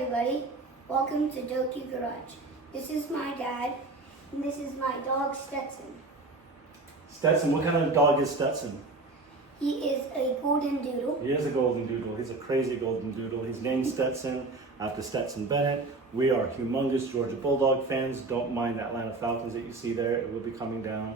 everybody, welcome to Dhokia Garage. This is my dad, and this is my dog Stetson. Stetson, what kind of dog is Stetson? He is a golden doodle. He is a golden doodle. He's a crazy golden doodle. He's named Stetson after Stetson Bennett. We are humongous Georgia Bulldog fans. Don't mind the Atlanta Falcons that you see there. It will be coming down.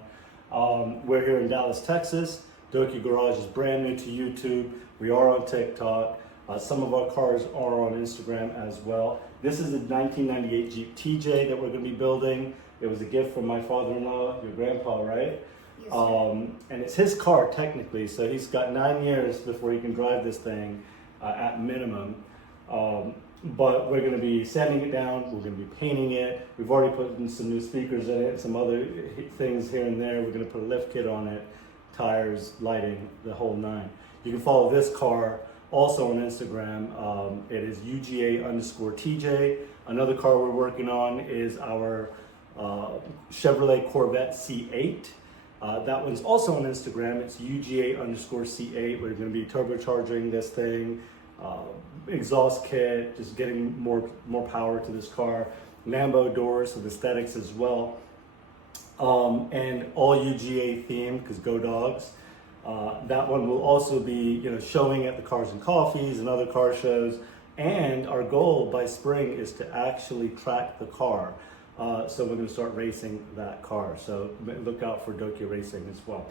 We're here in Dallas, Texas. Dhokia Garage is brand new to YouTube. We are on TikTok. Some of our cars are on Instagram as well. This is a 1998 Jeep TJ that we're going to be building. It was a gift from my father-in-law, your grandpa, right? Yes, sir. And it's his car technically, so he's got 9 years before he can drive this thing at minimum. But we're going to be sanding it down, we're going to be painting it. We've already put in some new speakers in it, some other things here and there. We're going to put a lift kit on it, tires, lighting, the whole nine. You can follow this car also on Instagram. It is UGA_TJ. Another car we're working on is our Chevrolet Corvette C8. That one's also on Instagram. It's UGA_C8. We're going to be turbocharging this thing, exhaust kit, just getting more power to this car. Lambo doors with aesthetics as well. And all UGA themed, because go dogs. That one will also be, showing at the Cars and Coffees and other car shows. And our goal by spring is to actually track the car. So we're going to start racing that car. So look out for Dhokia Racing as well.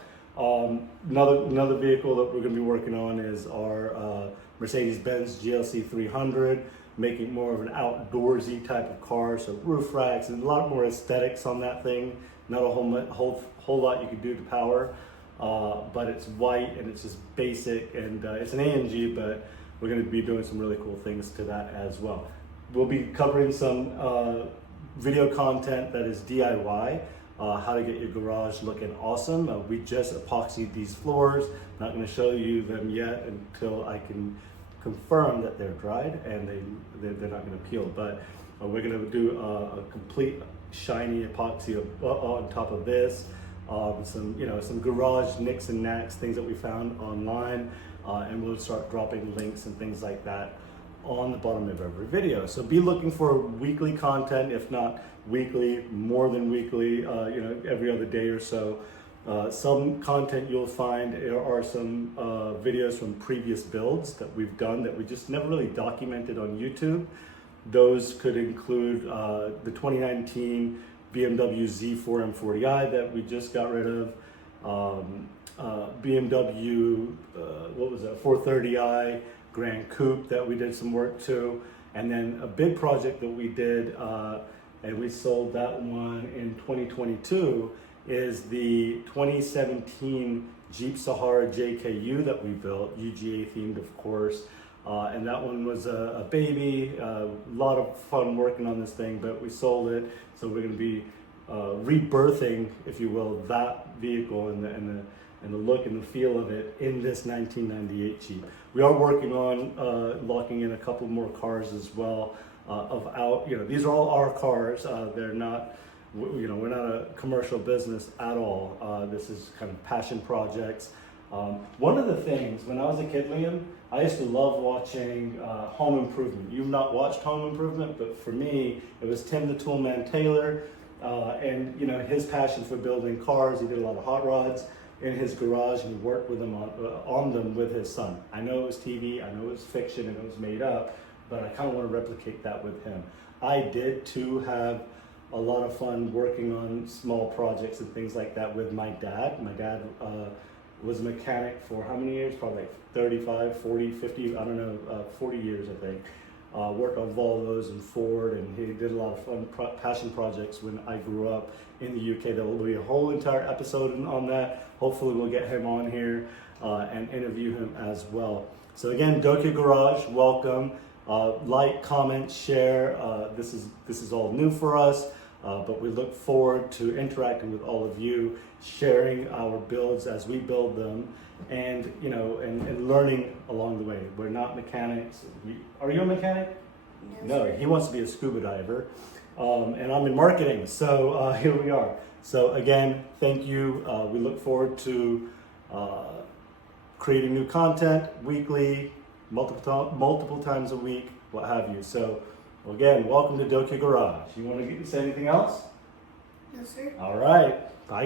Another vehicle that we're going to be working on is our Mercedes-Benz GLC 300, making more of an outdoorsy type of car. So roof racks and a lot more aesthetics on that thing. Not a whole lot you can do to power. But it's white and it's just basic, and it's an AMG, but we're going to be doing some really cool things to that as well. We'll be covering some video content that is DIY, how to get your garage looking awesome. We just epoxied these floors. Not going to show you them yet until I can confirm that they're dried and they're not going to peel, but we're going to do a complete shiny epoxy on top of this. Some garage nicks and knacks, things that we found online, and we'll start dropping links and things like that on the bottom of every video. So be looking for weekly content, if not weekly, more than weekly, every other day or so. Some content you'll find are some videos from previous builds that we've done that we just never really documented on YouTube. Those could include the 2019 BMW Z4 M40i that we just got rid of, BMW, 430i Grand Coupe that we did some work to, and then a big project that we did, and we sold that one in 2022, is the 2017 Jeep Sahara JKU that we built, UGA themed of course. And that one was a baby, a lot of fun working on this thing, but we sold it. So we're going to be rebirthing, if you will, that vehicle and the look and the feel of it in this 1998 Jeep. We are working on locking in a couple more cars as well. These are all our cars. They're not, we're not a commercial business at all. This is kind of passion projects. One of the things, when I was a kid, Liam, I used to love watching Home Improvement. You've not watched Home Improvement, but for me, it was Tim the Toolman Taylor, and his passion for building cars. He did a lot of hot rods in his garage, and he worked with them on them with his son. I know it was TV, I know it was fiction, and it was made up, but I kind of want to replicate that with him. I did too have a lot of fun working on small projects and things like that with my dad. My dad was a mechanic for how many years? Probably like 35, 40, 50, I don't know, 40 years I think. Worked on Volvos and Ford, and he did a lot of fun passion projects when I grew up in the UK. There will be a whole entire episode on that. Hopefully we'll get him on here and interview him as well. So again, Dhokia Garage, welcome. Like, comment, share. This is all new for us. But we look forward to interacting with all of you, sharing our builds as we build them, and and learning along the way. We're not mechanics. Are you a mechanic? No, he wants to be a scuba diver, and I'm in marketing. So here we are. So again, thank you. We look forward to creating new content weekly, multiple times a week, what have you. So Well, again, welcome to Dhokia Garage. You want to say anything else? No, sir. All right. Bye.